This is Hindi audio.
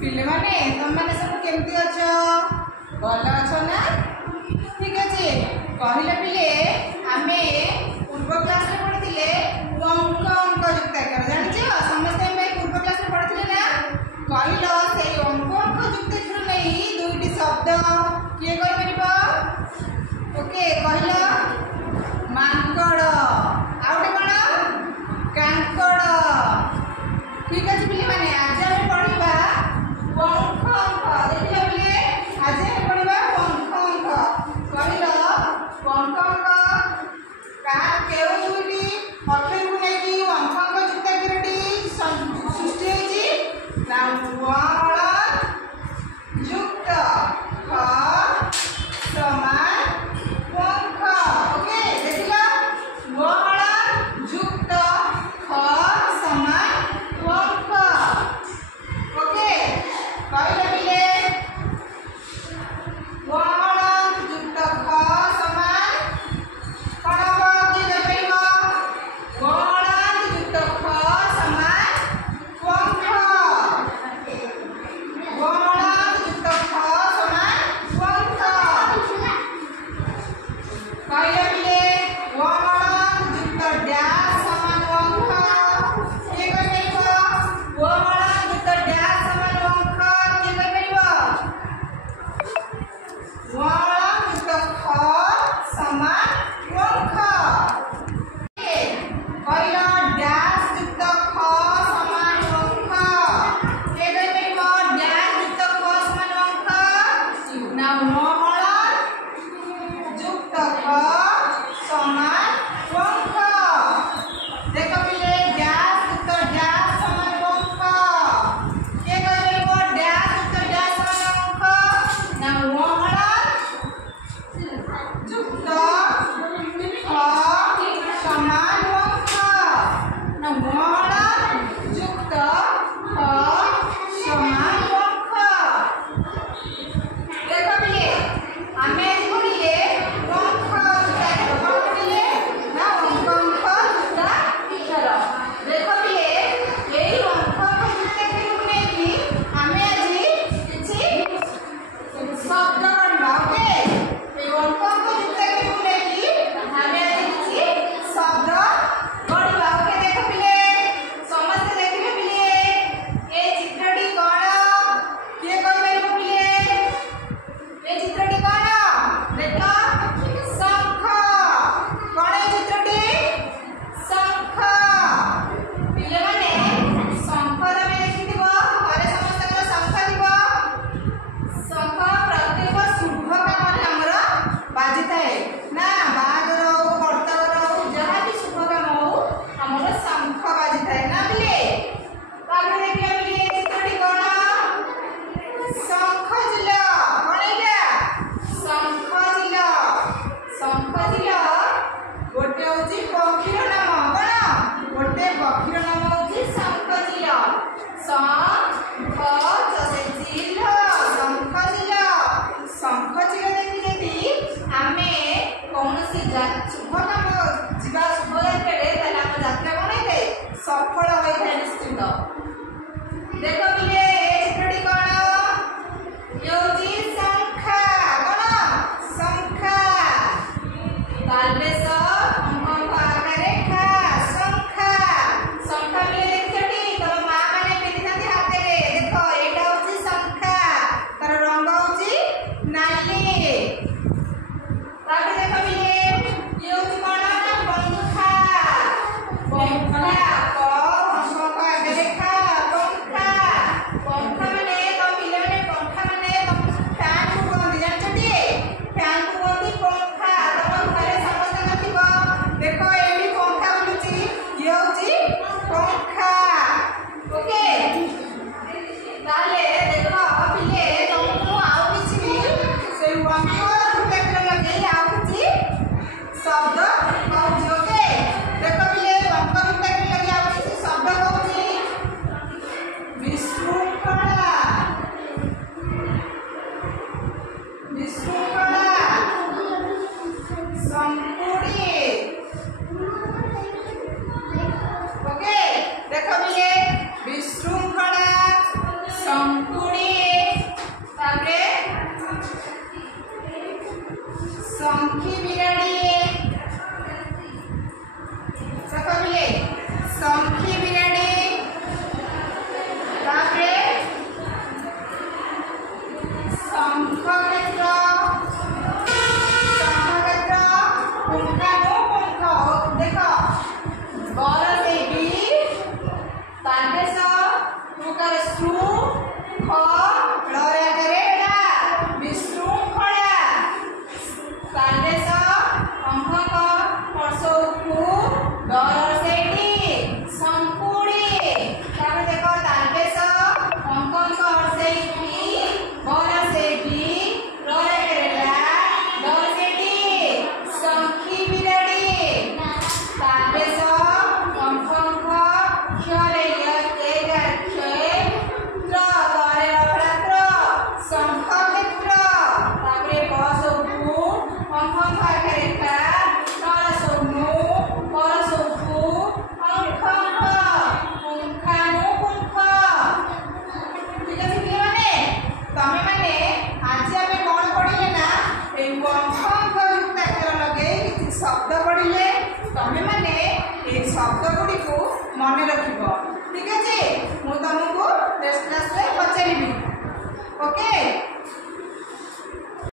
पिले माने तुम माने सब केमती अछो भल अछो ना ठीक अछि कहिले पिले आमे पूर्व क्लास रे पढिथिले अंक अंक युक्ताक्षर जानिछो समस्त में पूर्व क्लास रे पढिथिले ना कहिलो सेई अंक अंक युक्ताक्षर नै दुईटी शब्द किए कहि परिबो ओके कहिलो मांकड़ आउटे कोन कांकड़ ठीक अछि पिले माने आज हम पढिबा पंख अंक देखिले पिले आज हम पढिबा पंख अंक कहिलो पंख अंक का केउ दुईटी अक्षर को नै कि अंक अंक युक्ताक्षरटी सृष्टि होइछि ना वळ युक्त ख समान पंख ओके देखिलो वळ युक्त ख समान पंख ओके कहिलो पिले वळ युक्त ख समान कोन हो कि देखिबो वळ युक्त ख समान पंख वळ युक्त ख समान पंख कहिलो पिले वळ युक्त डैश समान पंख के कहिबो वळ युक्त डैश समान पंख के कहिबो वळ युक्त ख समान पंख कहिलो डैश युक्त ख समान पंख के कहिबो डैश युक्त ख समान पंख ना वळ युक्त ख समान पंख देखो पिले डैश युक्त डैश समान पंख के कहिबो डैश युक्त डैश समान पंख ना वळ युक्त ख समान पंख ना वळ युक्त ख समान पंख देखो पिले आमे पढिले पंख युक्ताक्षर कोन पढिले ना अंक अंक युक्ताक्षर देखो पिले एई अंक अंक युक्ताक्षर को नै कि आमे आज किछि शब्द पढिबा ओके एई अंक अंक युक्ताक्षर को नै कि आमे आज किछि शब्द पढिबा ओके देखो पिले समस्त देखिले पिले ए चित्रटी कोन के कहि परिबो पिले ए चित्रटी कोन देखो शंख कोन ए चित्रटी शंख पिले माने शंख तमे देखिथिबो घरे समस्तकर शंख दिबो शंख प्रत्येक शुभ काम हमर बाजी थाए ना बागर हो कर्तव्य हो जहाँ भी शुभ काम हो हमर शंख बाजी थाए ना पिले तापर देखिले पिले चित्रटी कोन शंख जिला कोन एटा शंख जिला गोटे होची पक्षीर नाम कोन गोटे पक्षीर नाम होची शंख जिला शंख जसे जिल शंख जिला देखि जदि आमे कौनसी शुभ काम जीवा शुभ यात्रा ताले हम यात्रा कोन होइते सफल होइते निश्चित देखो पिले ए चित्रटी कोन योजी शंख कोन शंख तालबेस अंक आकारे खा शंख शंख पिले देखछटी तोर मां माने पिनिथांती हाते रे देखो एटा होची शंख तार रंग होची नाली ताके देखो पिले ये होची कोन ना पंखा पंखा को अंक आकारे खा मन रखिबो ठीक अछि मु तुमको नेक्स्ट क्लास रे पचारिबी ओके।